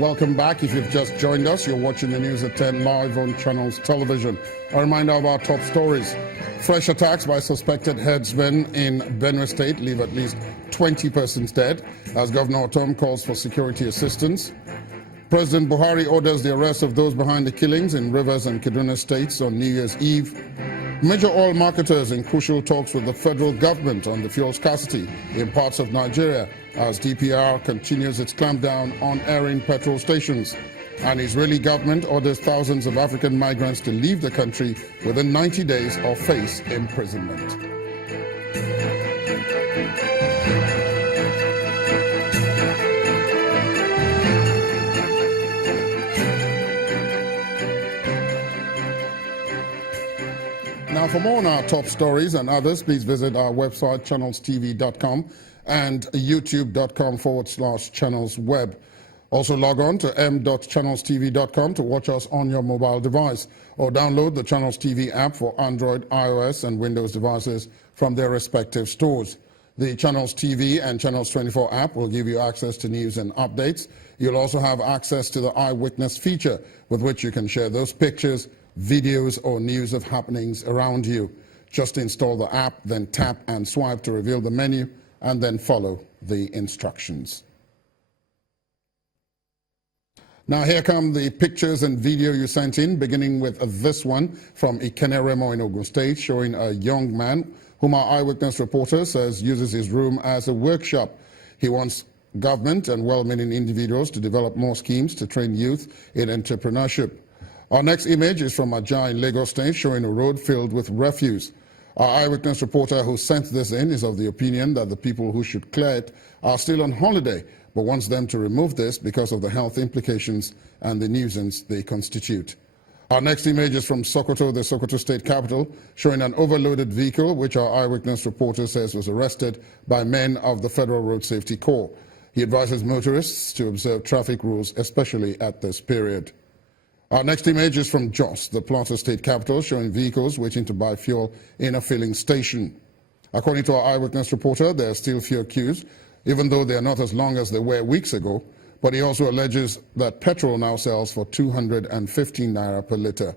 Welcome back. If you've just joined us, you're watching the news at 10 live on Channels Television. A reminder of our top stories. Fresh attacks by suspected herdsmen in Benue State leave at least 20 persons dead as Governor Otom calls for security assistance. President Buhari orders the arrest of those behind the killings in Rivers and Kaduna states on New Year's Eve. Major oil marketers in crucial talks with the federal government on the fuel scarcity in parts of Nigeria as DPR continues its clampdown on airing petrol stations. An Israeli government orders thousands of African migrants to leave the country within 90 days or face imprisonment. Now, for more on our top stories and others, please visit our website, channelstv.com and youtube.com/channelsweb. Also log on to m.channelstv.com to watch us on your mobile device or download the Channels TV app for Android, iOS and Windows devices from their respective stores. The Channels TV and Channels 24 app will give you access to news and updates. You'll also have access to the Eyewitness feature with which you can share those pictures, videos or news of happenings around you. Just install the app, then tap and swipe to reveal the menu and then follow the instructions. Now here come the pictures and video you sent in, beginning with this one from Ikeneremo in Ogun State, showing a young man whom our Eyewitness reporter says uses his room as a workshop. He wants government and well-meaning individuals to develop more schemes to train youth in entrepreneurship. Our next image is from Aja in Lagos State, showing a road filled with refuse. Our Eyewitness reporter who sent this in is of the opinion that the people who should clear it are still on holiday, but wants them to remove this because of the health implications and the nuisance they constitute. Our next image is from Sokoto, the Sokoto state capital, showing an overloaded vehicle, which our Eyewitness reporter says was arrested by men of the Federal Road Safety Corps. He advises motorists to observe traffic rules, especially at this period. Our next image is from Jos, the Plateau state capital, showing vehicles waiting to buy fuel in a filling station. According to our Eyewitness reporter, there are still few queues, even though they are not as long as they were weeks ago, but he also alleges that petrol now sells for 215 naira per litre.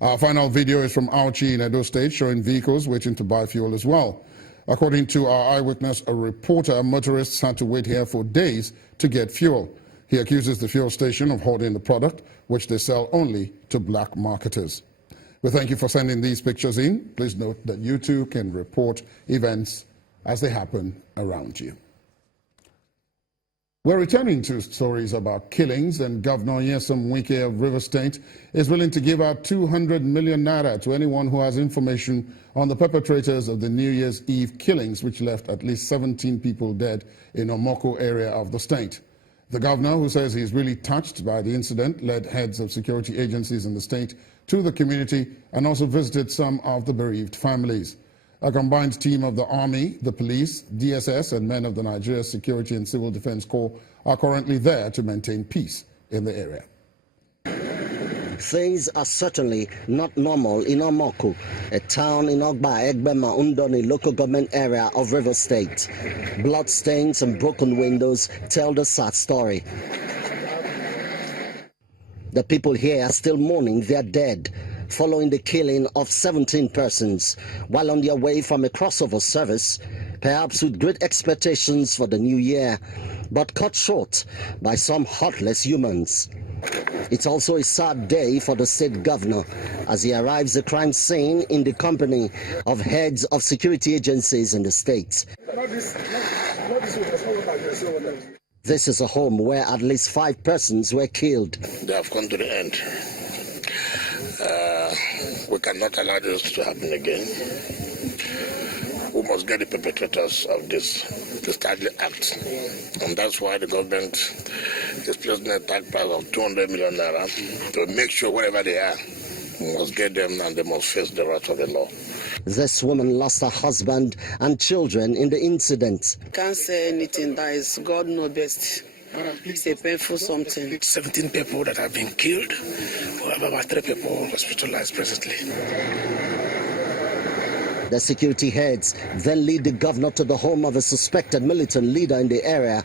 Our final video is from Auchi in Edo State, showing vehicles waiting to buy fuel as well. According to our Eyewitness reporter, motorists had to wait here for days to get fuel. He accuses the fuel station of hoarding the product, which they sell only to black marketers. We thank you for sending these pictures in. Please note that you too can report events as they happen around you. We're returning to stories about killings, and Governor Nyesom Wike of River State is willing to give out 200 million naira to anyone who has information on the perpetrators of the New Year's Eve killings, which left at least 17 people dead in Omoko area of the state. The governor, who says he's really touched by the incident, led heads of security agencies in the state to the community and also visited some of the bereaved families. A combined team of the Army, the police, DSS, and men of the Nigeria Security and Civil Defense Corps are currently there to maintain peace in the area. Things are certainly not normal in Omoko, a town in Ogba Egbema Undoni local government area of River State. Bloodstains and broken windows tell the sad story. The people here are still mourning their dead, following the killing of 17 persons, while on their way from a crossover service, perhaps with great expectations for the new year, but cut short by some heartless humans. It's also a sad day for the state governor as he arrives at the crime scene in the company of heads of security agencies in the state. This is a home where at least 5 persons were killed. They have come to the end. We cannot allow this to happen again. We must get the perpetrators of this deadly act. And that's why the government is placing a tag price of 200 million naira to make sure wherever they are, we must get them and they must face the wrath of the law. This woman lost her husband and children in the incident. Can't say anything, that is God knows best. It's a painful something. 17 people that have been killed. We have about 3 people hospitalized presently. The security heads then lead the governor to the home of a suspected militant leader in the area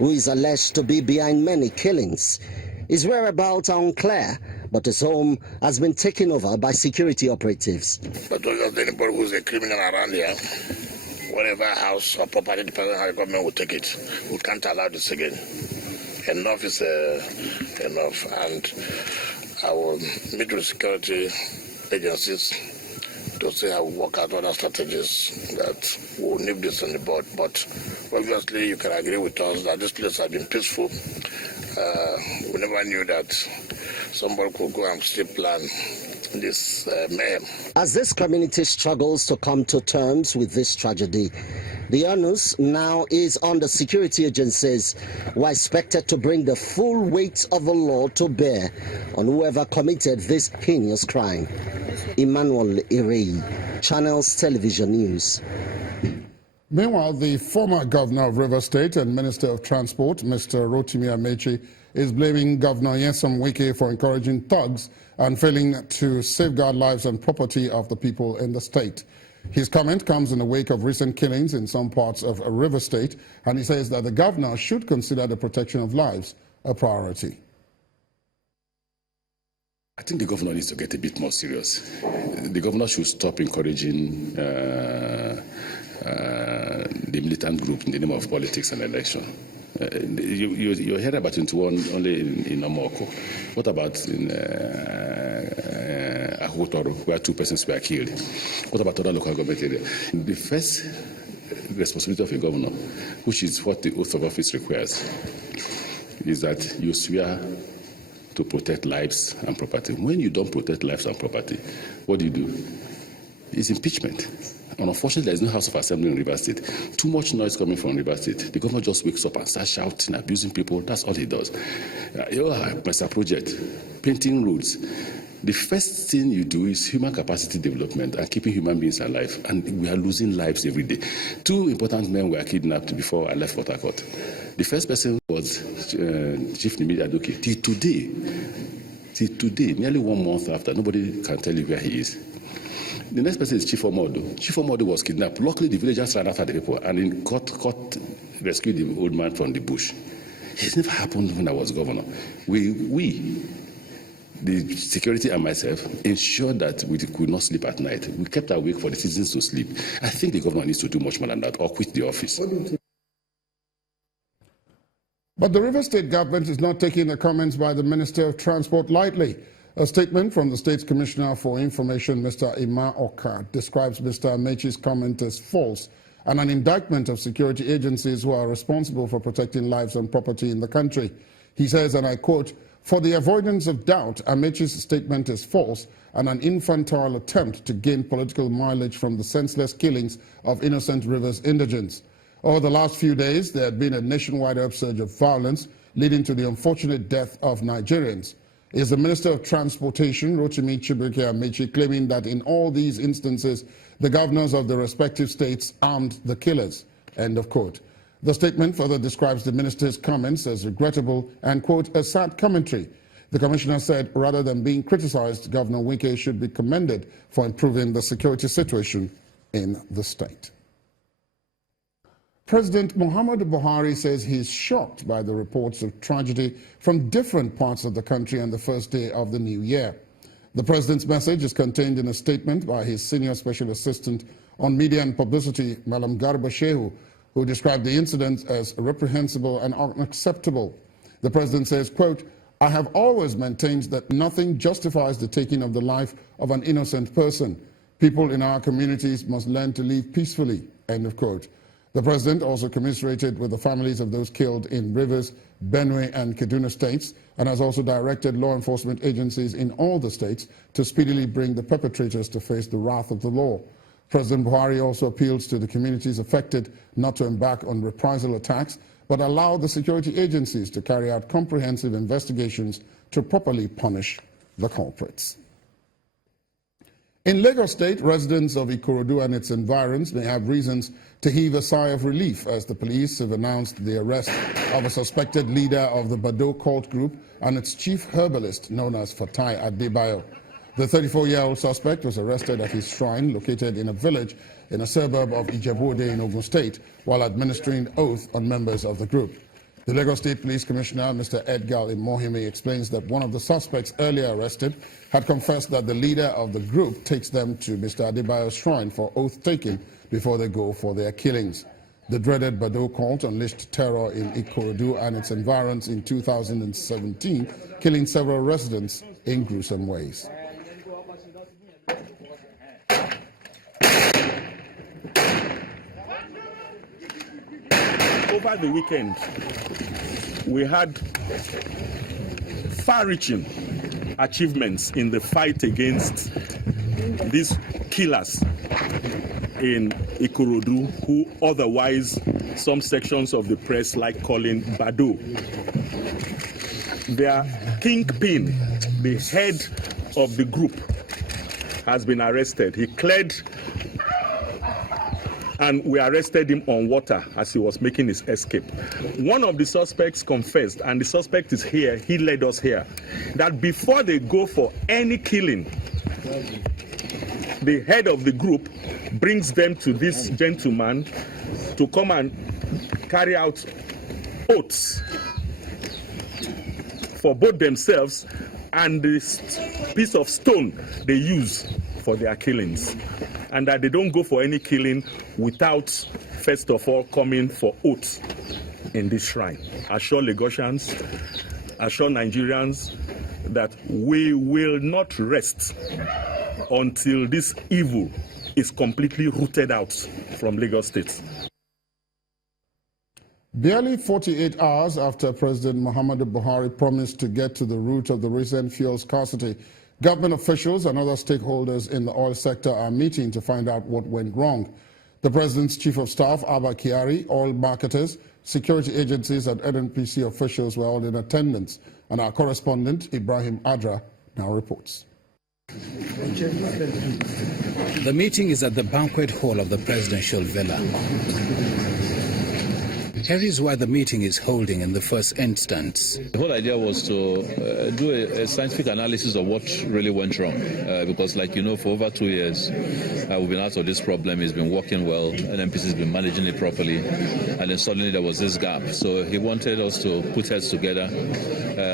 who is alleged to be behind many killings. His whereabouts are unclear, but his home has been taken over by security operatives. But anybody who's a criminal around here, whatever house or property, depending on how the government will take it, we can't allow this again. Enough is enough, and I will meet with security agencies to see how we work out other strategies that will nip this on the board. But obviously, you can agree with us that this place has been peaceful. We never knew that somebody could go and still plan this mayhem. As this community struggles to come to terms with this tragedy, the onus now is on the security agencies, who are expected to bring the full weight of the law to bear on whoever committed this heinous crime. Emmanuel Irei, Channels Television News. Meanwhile, the former governor of Rivers State and Minister of Transport, Mr. Rotimi Amechi, is blaming Governor Nyesom Wike for encouraging thugs and failing to safeguard lives and property of the people in the state. His comment comes in the wake of recent killings in some parts of Rivers State, and he says that the governor should consider the protection of lives a priority. I think the governor needs to get a bit more serious. The governor should stop encouraging the militant group in the name of politics and election. You heard about 21 only in Amoko. What about in Ahotoro, where 2 persons were killed? What about other local government areas? The first responsibility of a governor, which is what the oath of office requires, is that you swear to protect lives and property. When you don't protect lives and property, what do? It's impeachment. And unfortunately, there is no House of Assembly in Rivers State. Too much noise coming from Rivers State. The governor just wakes up and starts shouting, abusing people. That's all he does. Mr. Project, painting roads. The first thing you do is human capacity development and keeping human beings alive. And we are losing lives every day. 2 important men were kidnapped before I left Port Harcourt. The first person was Chief Nimidi Adoke. Till today, nearly 1 month after, nobody can tell you where he is. The next person is Chief Omodo. Chief Omodo was kidnapped. Luckily, the villagers ran after the people and rescued the old man from the bush. It's never happened when I was governor. We, the security and myself, ensured that we could not sleep at night. We kept awake for the citizens to sleep. I think the governor needs to do much more than that or quit the office. But the Rivers State government is not taking the comments by the Minister of Transport lightly. A statement from the state's Commissioner for Information, Mr. Ima Oka, describes Mr. Amechi's comment as false and an indictment of security agencies who are responsible for protecting lives and property in the country. He says, and I quote, "For the avoidance of doubt, Amechi's statement is false and an infantile attempt to gain political mileage from the senseless killings of innocent Rivers indigents. Over the last few days, there had been a nationwide upsurge of violence leading to the unfortunate death of Nigerians. Is the Minister of Transportation, Rotimi Amechi, claiming that in all these instances, the governors of the respective states armed the killers?" End of quote. The statement further describes the minister's comments as regrettable and, quote, a sad commentary. The commissioner said rather than being criticized, Governor Wike should be commended for improving the security situation in the state. President Muhammadu Buhari says he's shocked by the reports of tragedy from different parts of the country on the first day of the new year. The president's message is contained in a statement by his senior special assistant on media and publicity, Malam Garba Shehu, who described the incident as reprehensible and unacceptable. The president says, quote, "I have always maintained that nothing justifies the taking of the life of an innocent person. People in our communities must learn to live peacefully," end of quote. The president also commiserated with the families of those killed in Rivers, Benue, and Kaduna states, and has also directed law enforcement agencies in all the states to speedily bring the perpetrators to face the wrath of the law. President Buhari also appeals to the communities affected not to embark on reprisal attacks, but allow the security agencies to carry out comprehensive investigations to properly punish the culprits. In Lagos State, residents of Ikorodu and its environs may have reasons to heave a sigh of relief as the police have announced the arrest of a suspected leader of the Bado cult group and its chief herbalist known as Fatai Adebayo. The 34-year-old suspect was arrested at his shrine located in a village in a suburb of Ijebu-Ode in Ogun State while administering oath on members of the group. The Lagos State Police Commissioner, Mr. Edgar Imohime, explains that one of the suspects earlier arrested had confessed that the leader of the group takes them to Mr. Adebayo's shrine for oath-taking before they go for their killings. The dreaded Bado cult unleashed terror in Ikorodu and its environs in 2017, killing several residents in gruesome ways. Over the weekend, we had far-reaching achievements in the fight against these killers in Ikorodu, who otherwise some sections of the press like calling Bado. Their kingpin, the head of the group, has been arrested. He cleared, and we arrested him on water as he was making his escape. One of the suspects confessed, and the suspect is here, he led us here, that before they go for any killing, the head of the group brings them to this gentleman to come and carry out oaths for both themselves and the piece of stone they use for their killings, and that they don't go for any killing without first of all coming for oaths in this shrine. Assure Lagosians, assure Nigerians that we will not rest until this evil is completely rooted out from Lagos State. Barely 48 hours after President Muhammadu Buhari promised to get to the root of the recent fuel scarcity, government officials and other stakeholders in the oil sector are meeting to find out what went wrong. The President's Chief of Staff, Abba Kyari, oil marketers, security agencies and NNPC officials were all in attendance, and our correspondent, Ibrahim Adra, now reports. The meeting is at the banquet hall of the presidential villa. Here is why the meeting is holding in the first instance. The whole idea was to do a scientific analysis of what really went wrong, because like you know, for over 2 years, we've been out of this problem. It's been working well, NNPC has been managing it properly, and then suddenly there was this gap. So he wanted us to put heads together,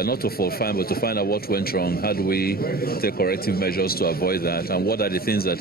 not to fault find, but to find out what went wrong. How do we take corrective measures to avoid that, and what are the things that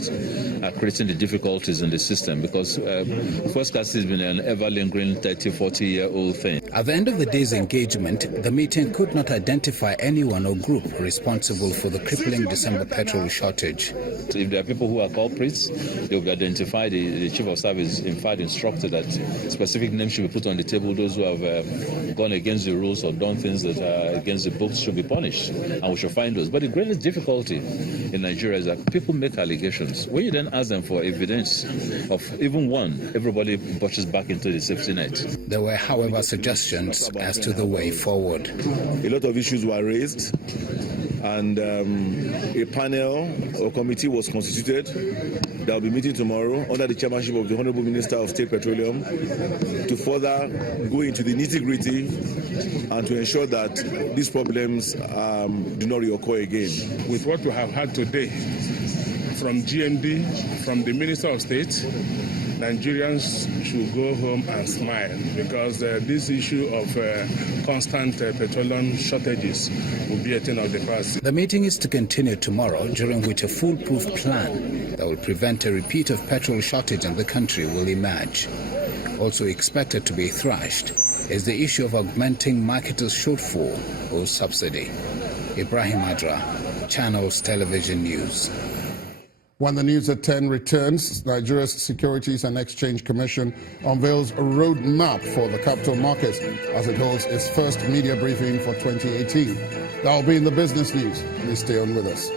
are creating the difficulties in the system? Because fuel scarcity has been an ever-lingering 40-year-old thing. At the end of the day's engagement, the meeting could not identify anyone or group responsible for the crippling December petrol shortage. So if there are people who are culprits, they will be identified. The Chief of Staff is in fact instructed that specific names should be put on the table. Those who have gone against the rules or done things that are against the books should be punished, and we should find those. But the greatest difficulty in Nigeria is that people make allegations. When you then ask them for evidence of even one, everybody pushes back into the safety net. There were, however, suggestions as to the way forward. A lot of issues were raised, and a panel or committee was constituted that will be meeting tomorrow under the chairmanship of the Honorable Minister of State Petroleum to further go into the nitty-gritty and to ensure that these problems do not reoccur again. With what we have had today from GMD, from the Minister of State, Nigerians should go home and smile, because this issue of constant petroleum shortages will be a thing of the past. The meeting is to continue tomorrow, during which a foolproof plan that will prevent a repeat of petrol shortage in the country will emerge. Also expected to be thrashed is the issue of augmenting marketers' shortfall or subsidy. Ibrahim Adra, Channels Television News. When the news at 10 returns, Nigeria's Securities and Exchange Commission unveils a roadmap for the capital markets as it holds its first media briefing for 2018. That will be in the business news. Please stay on with us.